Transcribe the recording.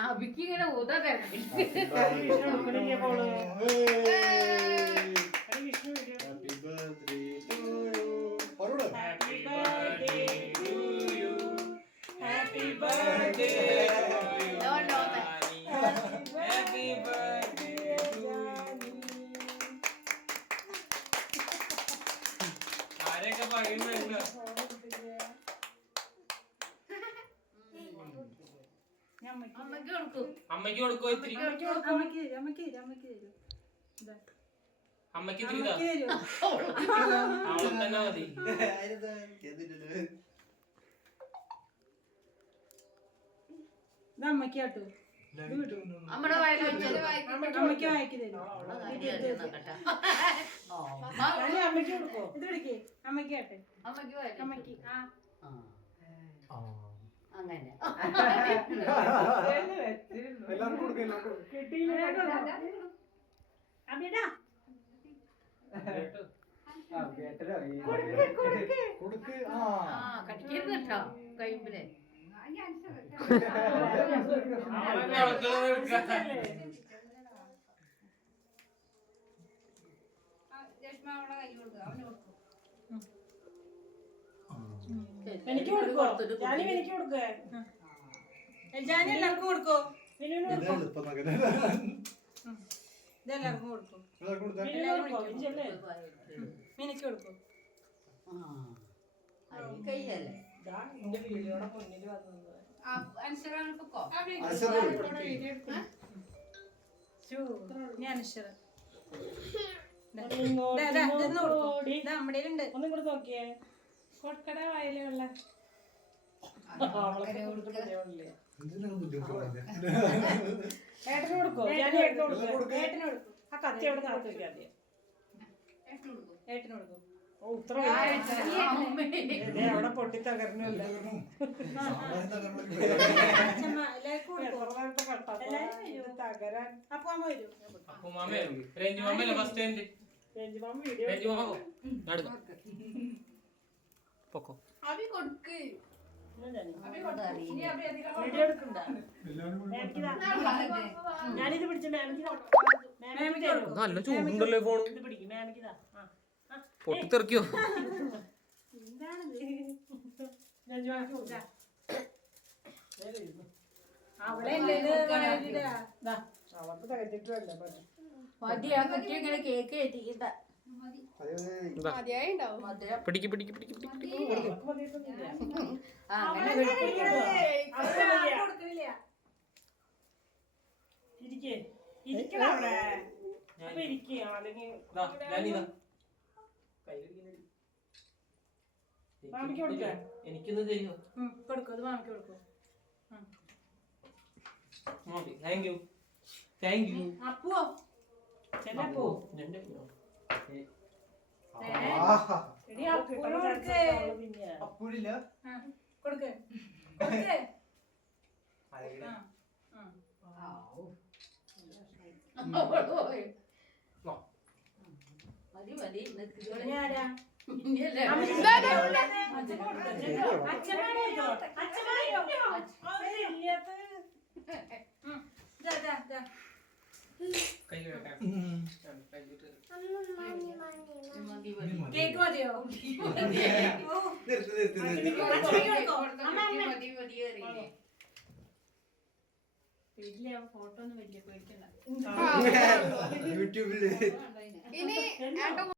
അബിക്കിങ്ങനെ ഊതാ ആരെയൊക്കെ പറയുന്നുണ്ട് അമ്മയ്ക്ക് കൊടുക്കോ ഇത്തിരി അമ്മയ്ക്ക് ഇത്തിരി അവളെ തന്നെ മതി അമ്മക്കാട്ടോ നമ്മുടെ വയല് വെച്ചത് അമ്മയ്ക്ക് വായിക്കി തരും അമ്മയ്ക്ക് കൊടുക്കോ ഇത് പിടിക്കേ അമ്മയ്ക്കാട്ടെ അമ്മയ്ക്ക് അങ്ങനെ അമ്മേടാ കടിക്കരുത് കേട്ടോ കഴിയുമ്പലേ എനിക്ക് കൊടുക്കോ ജാനി എനിക്ക് കൊടുക്കേ ജാനി എല്ലാവർക്കും കൊടുക്കോ ഇതെല്ലാവർക്കും കൊടുക്കും മിനിക്ക് കൊടുക്കോ കയ്യല്ലേ നമ്മുടെ ഒന്നും കൂടെ നോക്കിയേ കൊട്ടട വയലുള്ള ഏട്ടന് കൊടുക്കോ ഞാൻ ഏട്ടന് കൊടുക്കും ഏട്ടന് കൊടുക്കും ആ കത്തി അവിടെ നടത്തി വെക്കാം ഏട്ടന് കൊടുക്കും അവിടെ പൊട്ടി തകർന്നില്ല തകരാൻ അപ്പൊ വരും ഞാനിത് പിടിച്ച നല്ല ചൂടുണ്ടല്ലേ ഫോൺ പൊട്ടിത്തെറിക്കോ അവർക്ക് തകച്ചിട്ടല്ല മതി ആ കുട്ടി ഇങ്ങനെ കേക്ക് കയറ്റിക്കിട്ട പിടിക്ക് പിടിക്ക് പിടിക്ക് എനിക്കൊന്ന് തരുമോ കൊടുക്കും അത് മാമിക്ക് കൊടുക്കും താങ്ക് യു താങ്ക് യു അപ്പോ ചെല്ലപ്പോ അപ്പൂരില്ല കൊടുക്ക് മതി മതി കേക്ക് മതിയോ വീട്ടിലെ ഫോട്ടോ ഒന്നും വലിയ പേടിക്കണ്ട യൂട്യൂബില്